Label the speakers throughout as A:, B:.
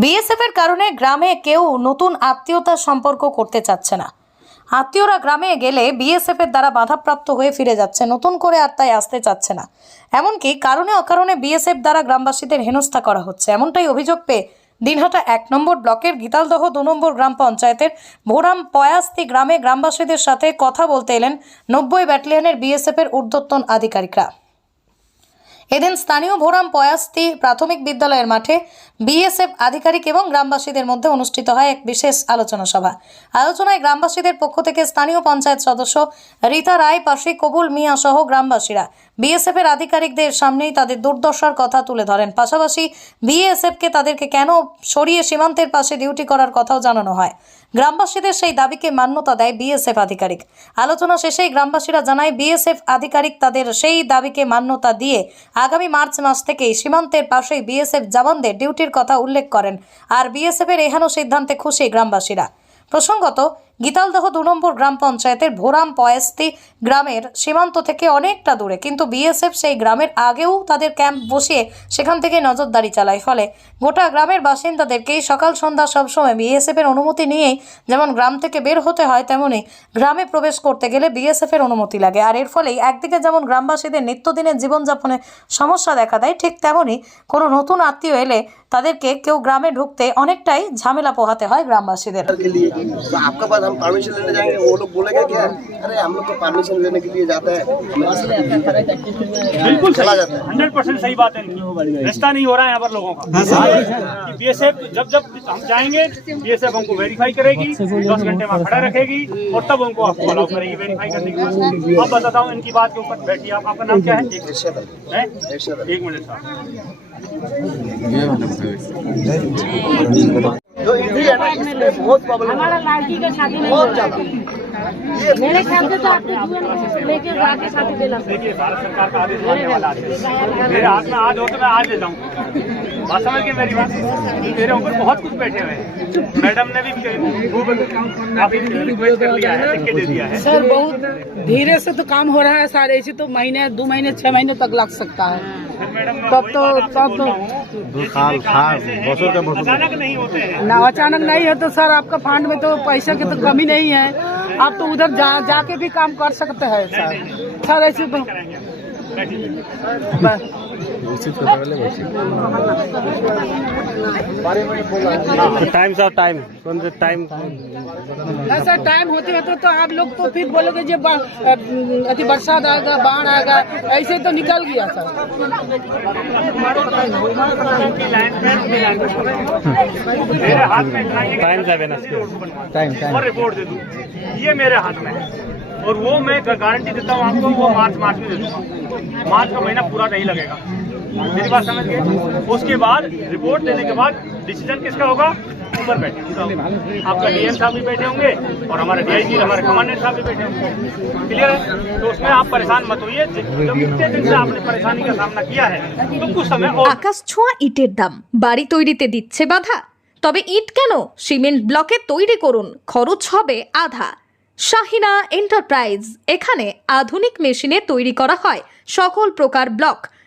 A: BSF এর কারণে গ্রামে কেউ নতুন আত্মীয়তার সম্পর্ক করতে চাচ্ছে না। আত্মীয়রা গ্রামে গেলে বিএসএফ এর দ্বারা বাধাপ্রাপ্ত হয়ে ফিরে যাচ্ছে, নতুন করে আর তাই আসতে চাচ্ছে না। এমনকি কারণে অকারণে বিএসএফ দ্বারা গ্রামবাসীদের হেনস্থা করা হচ্ছে। এমনটাই অভিযোগ পেয়ে দিনহাটা এক নম্বর ব্লকের গীতালদহ দু নম্বর গ্রাম পঞ্চায়েতের ভোরাম পয়াস্তি গ্রামে গ্রামবাসীদের সাথে কথা বলতে এলেন নব্বই ব্যাটালিয়নের বিএসএফ এর ঊর্ধ্বতন আধিকারিকরা। এদিন স্থানীয় ভোরাম পয়াস্তি প্রাথমিক বিদ্যালয়ের মাঠে বিএসএফ আধিকারিক এবং গ্রামবাসীদের মধ্যে অনুষ্ঠিত হয় এক বিশেষ আলোচনা সভা। আলোচনায় গ্রামবাসীদের পক্ষ থেকে স্থানীয় পঞ্চায়েত সদস্য রীতা রায় পাশে কবুল মিয়া সহ গ্রামবাসীরা বিএসএফ এর আধিকারিকদের সামনেই তাদের দুর্দশার কথা তুলে ধরেন। পাশাপাশি বিএসএফকে তাদেরকে কেন সরিয়ে সীমান্তের পাশে ডিউটি করার কথাও জানানো হয়। গ্রামবাসীদের সেই দাবিকে মান্যতা দেয় বিএসএফ আধিকারিক। আলোচনা শেষে গ্রামবাসীরা জানায়, বিএসএফ আধিকারিক তাদের সেই দাবিকে মান্যতা দিয়ে আগামী মার্চ মাস থেকেই সীমান্তের পাশেই বিএসএফ জওয়ানদের ডিউটির কথা উল্লেখ করেন। আর বিএসএফ এর এহেন সিদ্ধান্তে খুশি গ্রামবাসীরা। প্রসঙ্গত গীতালদহ দু নম্বর গ্রাম পঞ্চায়েতের ভোরাম পয়েস্তি গ্রামের সীমান্ত থেকে অনেকটা দূরে, কিন্তু বিএসএফ সেই গ্রামের আগেও তাদের ক্যাম্প বসিয়ে সেখান থেকে নজরদারি চালায়। ফলে গোটা গ্রামের বাসিন্দাদেরকেই সকাল সন্ধ্যা সবসময় বিএসএফের অনুমতি নিয়েই যেমন গ্রাম থেকে বের হতে হয়, তেমনি গ্রামে প্রবেশ করতে গেলে বিএসএফের অনুমতি লাগে। আর এর ফলেই একদিকে যেমন গ্রামবাসীদের নিত্যদিনের জীবনযাপনে সমস্যা দেখা দেয়, ঠিক তেমনই কোনো নতুন আত্মীয় এলে তাদেরকে কেউ গ্রামে ঢুকতে অনেকটাই ঝামেলা পোহাতে হয় গ্রামবাসীদের।
B: लिए हम परमिशन लेने जाएँगे वो लोग बोलेगा क्या अरे हम लोग को परमिशन लेने के लिए जाता है।
C: बिल्कुल
B: चला जाता है।
C: हंड्रेड परसेंट सही बात है। रिश्ता नहीं हो रहा है यहाँ पर लोगों का। बी एस एफ़ जब जब हम जाएँगे बी एस एफ़ हमको वेरीफाई करेगी दस घंटे में खड़ा रखेगी और तब हमको आपको अलाउ करेगी वेरीफाई करने के बाद अब बताता हूँ इनकी बात के ऊपर बैठिए आप। आपका नाम क्या है?
B: है,
C: है
B: है।
C: एक मिनट साहब
B: जो हिंदी है ना इसमें बहुत प्रॉब्लम
D: हमारा लड़की का शादी नहीं
B: बहुत
D: ज़्यादा।
B: जाती
D: है मेरे ख्याल से तो आपके जीवन को लेके जाके शादी देना
C: देखिए भारत सरकार का आदेश आने वाला है। मेरे हाथ में आज हो तो मैं आज ले जाऊँ। बात समझ के मेरी बात मेरे ऊपर बहुत कुछ बैठे हुए हैं। मैडम ने भी काफ़ी रिक्वेस्ट कर लिया है लिख के दे दिया है।
E: सर बहुत धीरे से तो काम हो रहा है सर। ऐसे तो महीने दो महीने छह महीने तक लग सकता है।
C: मैं
E: तब तो- तब तो-
C: अचानक नहीं होते हैं।
E: ना अचानक नहीं है तो सर आपका फंड में तो पैसे की तो कमी नहीं है। आप तो उधर जा जाके भी काम कर सकते हैं सर। सर ऐसे तो
C: करेंगे बैठिए।
E: बस।
F: टाइम सर टाइम कौन सा टाइम
E: सर टाइम होते होते तो आप लोग तो फिर बोलोगे जो बा- अति बरसात आएगा बाढ़ आएगा ऐसे तो निकल गया सर
C: मेरे हाथ में
F: टाइम टाइम टाइम
C: और रिपोर्ट दे दूँ। ये मेरे हाथ में है। और वो मैं गारंटी देता हूँ आपको वो मार्च मार्च में दे दूँगा। मार्च का महीना पूरा नहीं लगेगा। मेरी बात समझ गए उसके बाद रिपोर्ट देने के बाद डिसीजन किसका होगा ऊपर बैठे आपका डीएम साहब भी बैठे होंगे और हमारे डीआईजी हमारे कमांडेंट साहब भी बैठे होंगे क्लियर है तो उसमें आप परेशान मत होइए जब इतने दिन से आपने परेशानी का सामना किया है तो कुछ समय और
G: আকাশ ছোঁয়া ইটের দাম বাড়ি তৈরিতে দিচ্ছে বাধা তবে ইট কেন সিমেন্ট ব্লকে তৈরি করুন খরচ হবে আধা শাহিনা এন্টারপ্রাইজ এখানে আধুনিক মেশিনে তৈরি করা হয় সকল প্রকার ব্লক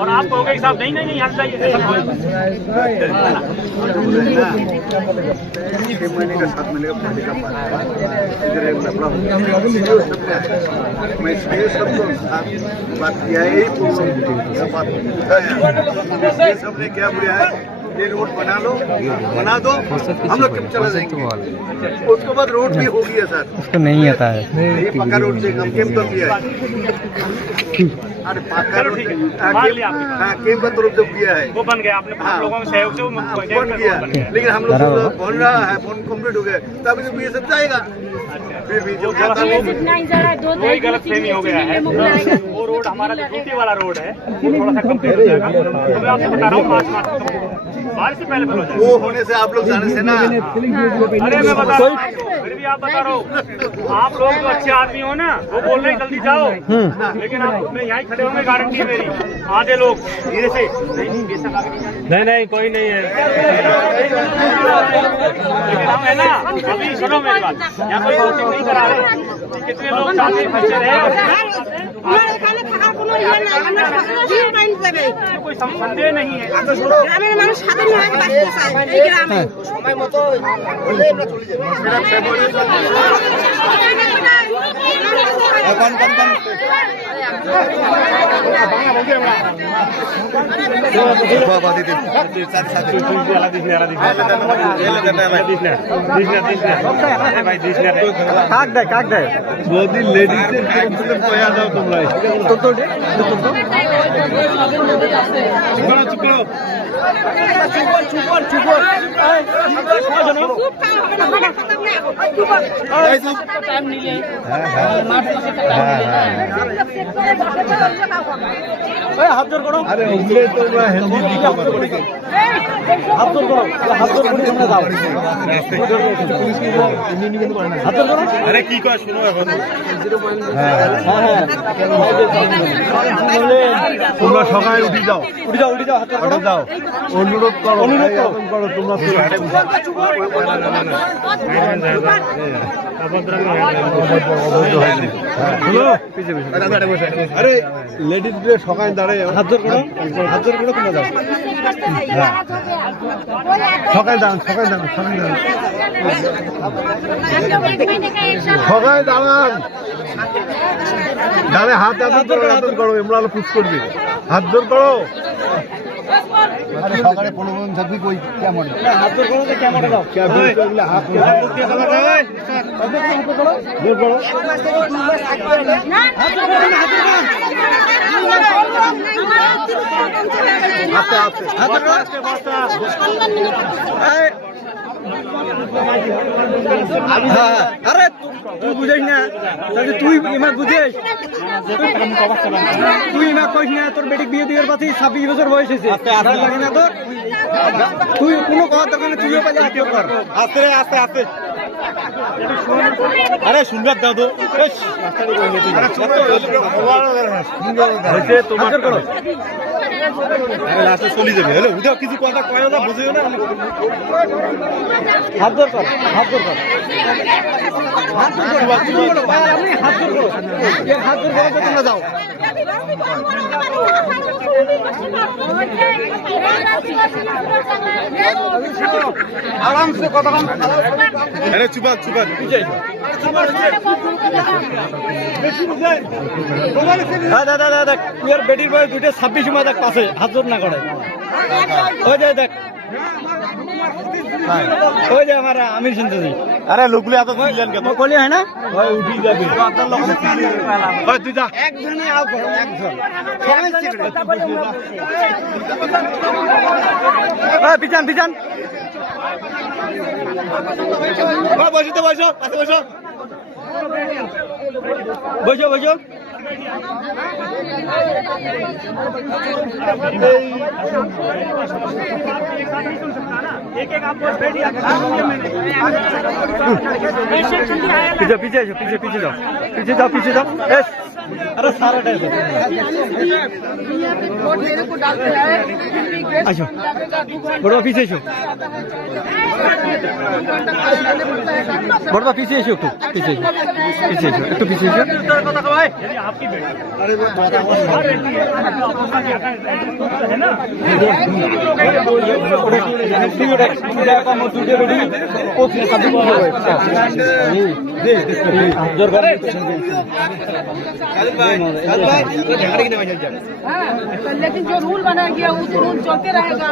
C: और आप कहोगे साहब, नहीं नहीं नहीं यहाँ
B: ये का साथ का बात किया है क्या बुलाया है ये रोड बना लो बना दो हम लोग कब चला जाएँगे। उसके बाद रोड भी हो गया सर
F: उसको नहीं आता है।
B: ये पक्का रोड से हम केम तो किया है अरे पक्का
C: चलो
B: रोड
C: ठीक
B: से
C: है।
B: हाँ, केम-। हाँ का तरफ़ किया है
C: वो बन गया आपने
B: हाँ।
C: लोगों के सहयोग से
B: हाँ,
C: बन गया।
B: लेकिन हम लोग बन रहा है फ़ोन कंप्लीट हो गया। तब तो जाएगा।
D: ये ही। जरा दो
C: वही गलत फहमी हो गया है। वो रोड हमारा जो वाला रोड है थोड़ा सा कंप्लीट हो जाएगा। तो मैं आपको बता रहा हूँ पाँच मार्च तक बारिश से पहले हो जाए।
B: वो होने से आप लोग जाने से ना।
C: अरे मैं बता रहा हूँ फिर भी आप बता रहा हूँ। आप लोग जो अच्छे आदमी हो ना वो बोल रहे जल्दी जाओ। लेकिन आप मैं यहाँ खड़े होंगे गारंटी है मेरी। आधे लोग। धीरे से। नहीं नहीं बेशक आगे नहीं जाने।
F: नहीं नहीं कोई नहीं है
C: है ना अभी सुनो मेरी बात। यहाँ कोई कोचिंग नहीं करा रहे। कितने लोग चाहते हैं बच्चे रहे
D: গ্রামের মানুষ সাধারণ ভাবে বাঁচতে চায় এই গ্রামে সময় মতো
C: চলে যাবে কাক দেয় কাক
D: দেয় যদি লেডিসের কয়া দাও তোমরা তো
F: তো চুপর চুপর চুপর
B: টাইম নিয়ে মার্চ মাসে টাইম
E: নিয়ে হাত জোর করো আরে ওগুলো তোমরা হেলদি দিকে
B: করো হাত জোর করো হাত জোর করে তোমরা দাও পুলিশ কি এমনি নিবে না হাত জোর করো
F: আরে কি কয় শুনো এখন হ্যাঁ হ্যাঁ
B: তোমরা সকালে উঠে যাও উঠে যাও উঠে যাও হাত জোর করো যাও অনুরোধ করো অনুরোধ করো তোমরা অভদ্র অভদ্র হ্যাঁ হ্যাঁ পিছে পিছে আরে লেডিসগুলো সকালে দাঁড়ায় হাত ধর করো। হাত ধর করো তোমরা যাও। সকালে দাঁড়ান সকালে দাঁড়ান সকালে দাঁড়ান সকালে দাঁড়ান দাঁড়ায় হাত হাত করো হাত জোর করো ইমরান পুশ করবে। হাত জোর করো। সকালে পনেরো থাকবি কই? কেমন? হাতে হাতে হাত জোর করো আস্তে আস্তে
F: আরে তুই বুঝিস না। তাহলে তুই ইমা বুঝিস? তুই ইমা কইস না তোর বেটিক বিয়ে দিবার পাচ্ছি ছাব্বিশ বছর বয়স হয়েছে। লাগে না তোর? তুই কোনো কথা দরকার নেই, তুইও পাইলে আত্মীয় কর। আস্তে রে আস্তে আস্তে। আরে দাও তো তোমার। লাস্টে চলে যাবে। হ্যালো বুঝাও কিছু কথা কয় না বুঝিও না হাত ধর কর হাত ধর কর হাত ধর কর হাত ধর করো হাত ধর করো তোমরা যাও। আরাম সে কথা কম আরে চুপা চুপা দাদা দাদা দেখ তুই আর বেটির বয়স দুটো ছাব্বিশ সময় দেখ পাশে হাত জোর না করে। ওই যে দেখ। ওই যে আমার আমির শুনতেছি। আরে লোকগুলি এত তুললেন কেন? কলি হয় না? ওই উঠি যাবে। ওই তুই যা। একজনে আও করো একজন। ওই পিছান পিছান। বসো তো বসো কাছে বসো। বসো বসো
C: एक एक आपको बैठी
F: पीछे पीछे जाओ पीछे पीछे जाओ पीछे जाओ पीछे जाओ ए, अरे सारा
E: डर
F: अच्छा बड़वा पीछे छो बड़वा पीछे छो पीछे पीछे छो तो पीछे
C: छो है ना
E: लेकिन जो रूल बनाया गया वो तो रूल चलते रहेगा।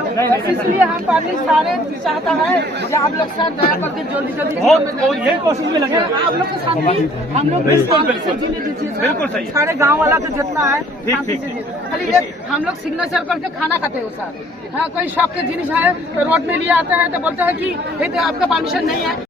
E: इसलिए हम पार्टी सारे चाहता है कि आप लोग साथ दया करके जल्दी जल्दी
C: बहुत यही कोशिश में लगे।
E: आप लोग को शांति हम लोग
C: बिल्कुल, बिल्कुल।
E: जीने दीजिए।
C: सही
E: सारे गाँव वाला तो जितना है। खाली ये हम लोग सिग्नेचर करके खाना खाते हो सर। हाँ कोई शौक के जिनिस है तो रोड में लिए आते हैं तो बोलते हैं कि तो आपका परमिशन Bener.